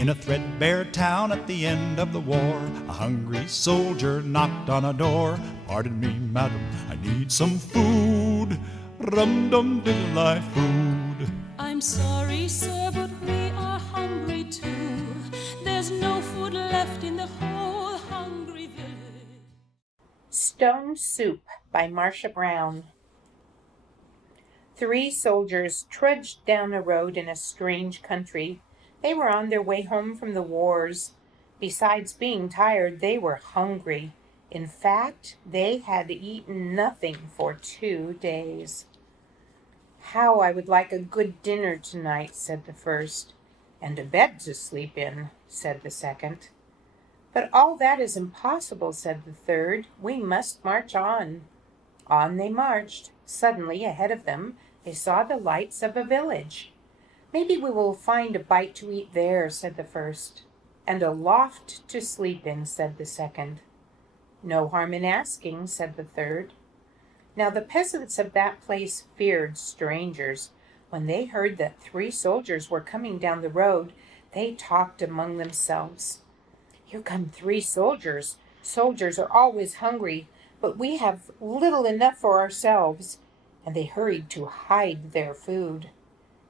In a threadbare town at the end of the war, a hungry soldier knocked on a door. Pardon me, madam, I need some food. Rum-dum-diddle-I food. I'm sorry, sir, but we are hungry too. There's no food left in the whole hungry village. Stone Soup by Marcia Brown. 3 soldiers trudged down a road in a strange country. They were on their way home from the wars. Besides being tired, they were hungry. In fact, they had eaten nothing for 2 days. "How I would like a good dinner tonight," said the first. "And a bed to sleep in," said the second. "But all that is impossible," said the third. "We must march on." On they marched. Suddenly, ahead of them, they saw the lights of a village. "Maybe we will find a bite to eat there," said the first. "And a loft to sleep in," said the second. "No harm in asking," said the third. Now the peasants of that place feared strangers. When they heard that 3 soldiers were coming down the road, they talked among themselves. "Here come 3 soldiers. Soldiers are always hungry, but we have little enough for ourselves." And they hurried to hide their food.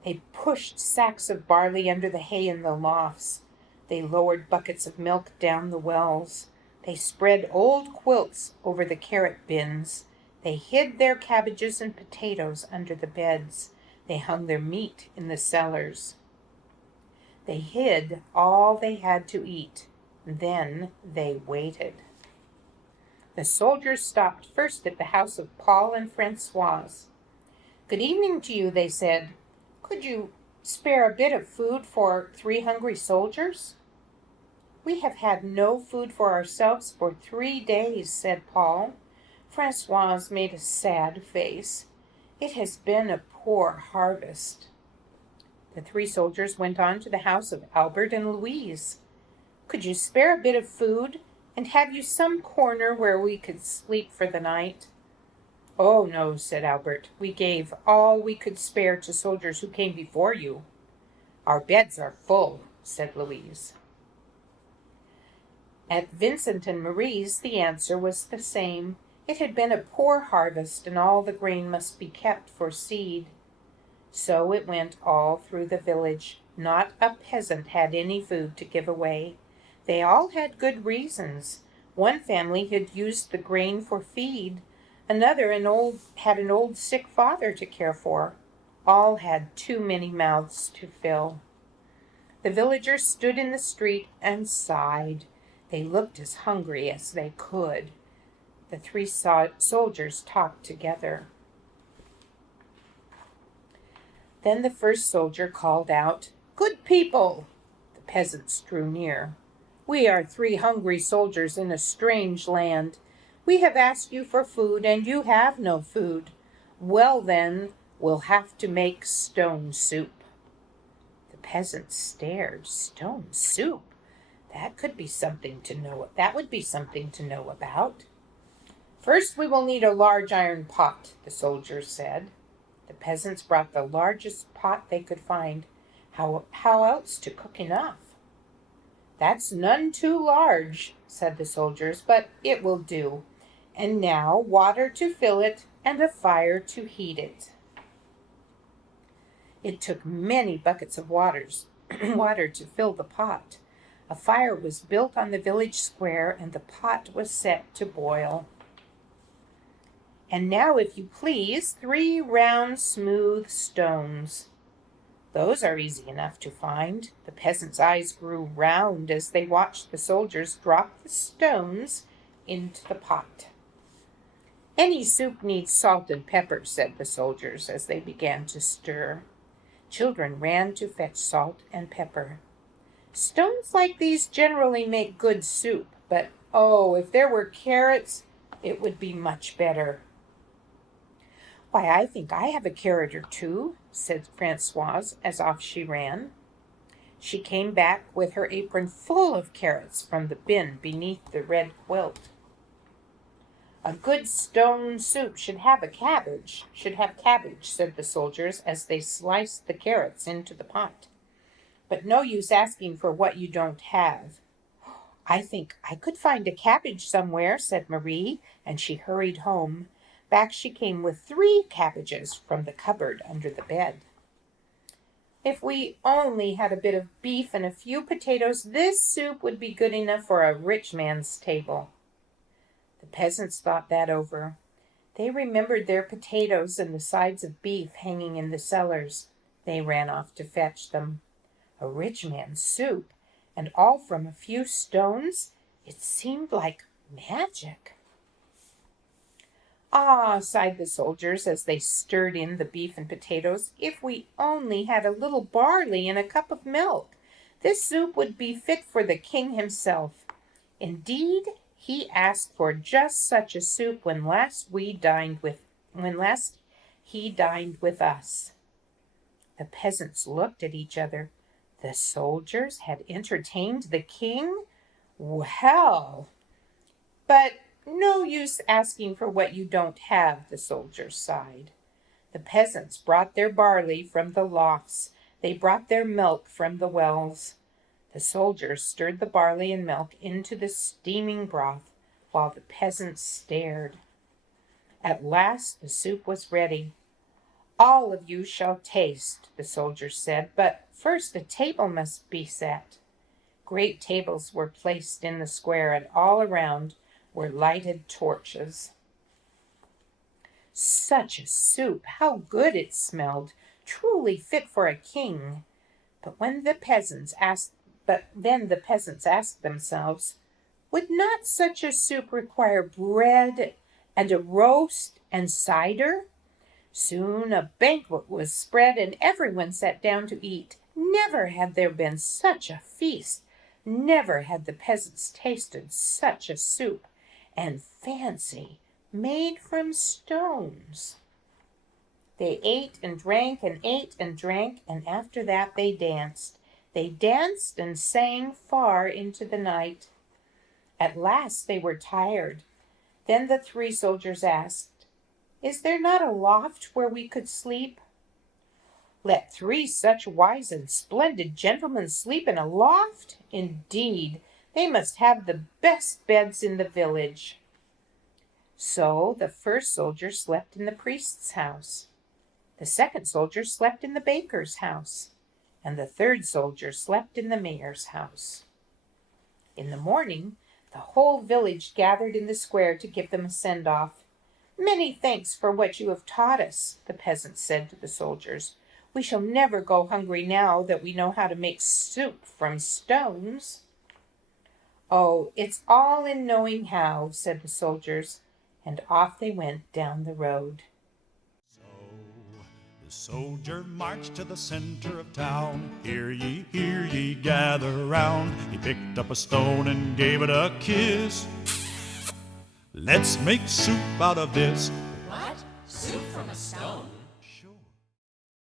They pushed sacks of barley under the hay in the lofts. They lowered buckets of milk down the wells. They spread old quilts over the carrot bins. They hid their cabbages and potatoes under the beds. They hung their meat in the cellars. They hid all they had to eat. Then they waited. The soldiers stopped first at the house of Paul and Francoise. "Good evening to you," they said. "Could you spare a bit of food for 3 hungry soldiers?" "We have had no food for ourselves for 3 days," said Paul. Francoise made a sad face. "It has been a poor harvest." The 3 soldiers went on to the house of Albert and Louise. "Could you spare a bit of food, and have you some corner where we could sleep for the night?" "Oh, no," said Albert. "We gave all we could spare to soldiers who came before you." "Our beds are full," said Louise. At Vincent and Marie's the answer was the same. It had been a poor harvest, and all the grain must be kept for seed. So it went all through the village. Not a peasant had any food to give away. They all had good reasons. One family had used the grain for feed. Another had an old sick father to care for. All had too many mouths to fill. The villagers stood in the street and sighed. They looked as hungry as they could. The 3 soldiers talked together. Then the first soldier called out, "Good people!" The peasants drew near. "We are 3 hungry soldiers in a strange land. We have asked you for food, and you have no food. Well then, we'll have to make stone soup." The peasants stared. Stone soup? That would be something to know about. "First we will need a large iron pot," the soldiers said. The peasants brought the largest pot they could find. How else to cook enough? "That's none too large," said the soldiers, "but it will do. And now water to fill it and a fire to heat it." It took many buckets of water to fill the pot. A fire was built on the village square, and the pot was set to boil. "And now, if you please, 3 round, smooth stones." "Those are easy enough to find." The peasants' eyes grew round as they watched the soldiers drop the stones into the pot. "Any soup needs salt and pepper," said the soldiers as they began to stir. Children ran to fetch salt and pepper. "Stones like these generally make good soup, but oh, if there were carrots, it would be much better." "Why, I think I have a carrot or 2, said Francoise as off she ran. She came back with her apron full of carrots from the bin beneath the red quilt. "A good stone soup should have cabbage," said the soldiers as they sliced the carrots into the pot. but no use asking for what you don't have. I think I could find a cabbage somewhere, said Marie, and she hurried home. Back she came with 3 cabbages from the cupboard under the bed. If we only had a bit of beef and a few potatoes, this soup would be good enough for a rich man's table. The peasants thought that over. They remembered their potatoes and the sides of beef hanging in the cellars. They ran off to fetch them. A rich man's soup, and all from a few stones? It seemed like magic. Ah, sighed the soldiers as they stirred in the beef and potatoes, if we only had a little barley and a cup of milk, this soup would be fit for the king himself. Indeed, he asked for just such a soup when last he dined with us. The peasants looked at each other. The soldiers had entertained the king? Well, but no use asking for what you don't have, the soldiers sighed. The peasants brought their barley from the lofts. They brought their milk from the wells. The soldiers stirred the barley and milk into the steaming broth, while the peasants stared. At last the soup was ready. All of you shall taste, the soldiers said, but first a table must be set. Great tables were placed in the square, and all around were lighted torches. Such a soup! How good it smelled! Truly fit for a king. But then the peasants asked themselves, would not such a soup require bread and a roast and cider? Soon a banquet was spread, and everyone sat down to eat. Never had there been such a feast. Never had the peasants tasted such a soup. And fancy, made from stones. They ate and drank and ate and drank, and after that they danced. They danced and sang far into the night. At last they were tired. Then the 3 soldiers asked, is there not a loft where we could sleep? Let 3 such wise and splendid gentlemen sleep in a loft? Indeed, they must have the best beds in the village. So the first soldier slept in the priest's house. The second soldier slept in the baker's house. And the third soldier slept in the mayor's house. In the morning, the whole village gathered in the square to give them a send-off. Many thanks for what you have taught us, the peasants said to the soldiers. We shall never go hungry now that we know how to make soup from stones. Oh, it's all in knowing how, said the soldiers, and off they went down the road. So the soldier marched to the center of town. Hear ye, gather round. He picked up a stone and gave it a kiss. Let's make soup out of this. What? Soup from a stone?